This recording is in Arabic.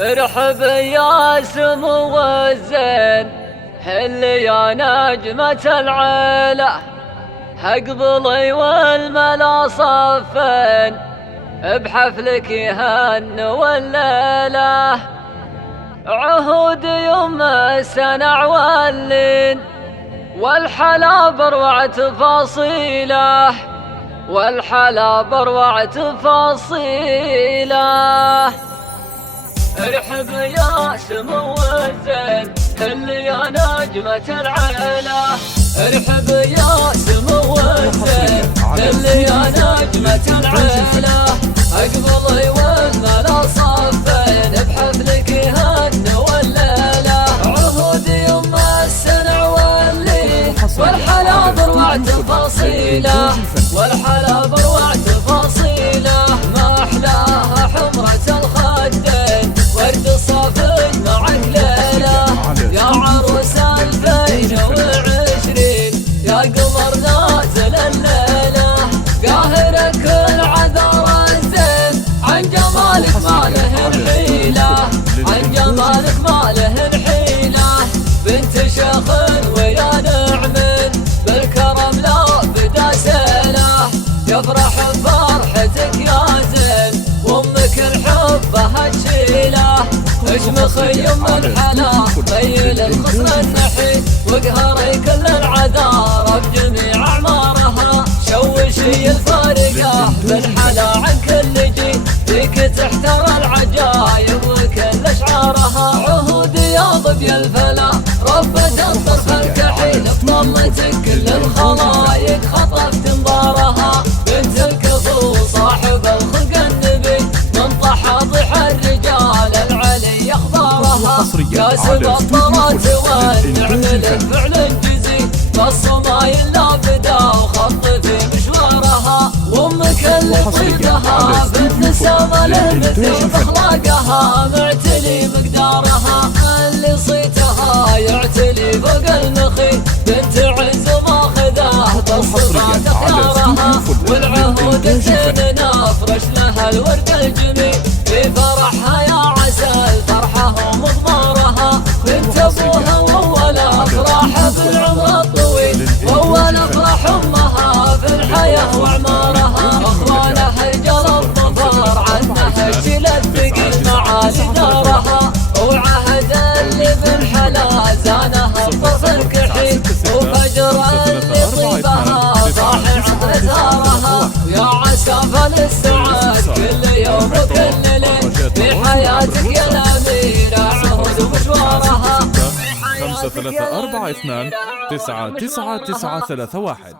ارحب يا سمو الزين، هل يا نجمة العيلة، اقبلي والملا صفين، بحفلك يهنوا الليلة. عهود يوم السنع واللين، والحلا بروع تفاصيله، والحلا بروع تفاصيله. ارحب يا سمو الزين، هل يا نجمة العيلة، ارحب يا سمو الزين، هل يا نجمة العيلة، اقبلي والملا صفين، بحفلك يهنوا الليلة. عهود يوم السنع والليل، والحلا بروع تفاصيله، والحلا بروع تفاصيله. ما احلاها حمرة الخدين، ورد صافي معك ليلة، يا عروس 2020، يا قمر نازل الليلة. قاهرك العذر الزين، عن جمالك ما له الحيلة، عن جمالك ما له الحيلة. بنت شيخ ويا نعم، بالكرم لا بدا سيله، يفرح بفرحتك يا زين، وامك الحبها تشيله. اشمخ يم الحلا خيل الخصر النحيل، وقهري كل العذارى بجميع اعمارها. شوشي الفارقه بالحلا عن كل جيل، فيك تحترى العجايب وكل اشعارها. عهود يا ظبي الفلا ربة الطرف الكحيل، بطلتك كل الخلايق خطفت انظارها. بنت الكفو صاحب الخلق النبي، من طحاطح الرجال العلي اخبارها. كاسب الطرات والنعم الفعل الجزي، فالصمايل لا بدا وخط في مشوارها. وامك اللي طيقها بنت سما للمثل باخلاقها، معتلي مقدارها، اللي صيتها يعتلي فوق المخيل. بنت عز ماخذه بالصفات اختيارها، والعهود الزين نفرش لها الورد الجميل، في فرحها يا عسى الفرحه ومضمارها. بنت ابوها واول افراح بالعمر الطويل، واول افراح امها في الحياه واعمارها. اخوانها رجال الظفر عنها شيل الثقيل معالي دارها، وعهد اللي بالحلا زانها الطرف الكحيل، وفجر اللي طيبها صاحي عطر زارها. يا عساف للسعاد كل يوم وكل ليل، في حياتك يا الأميرة عهود ومشوارها. 534299991.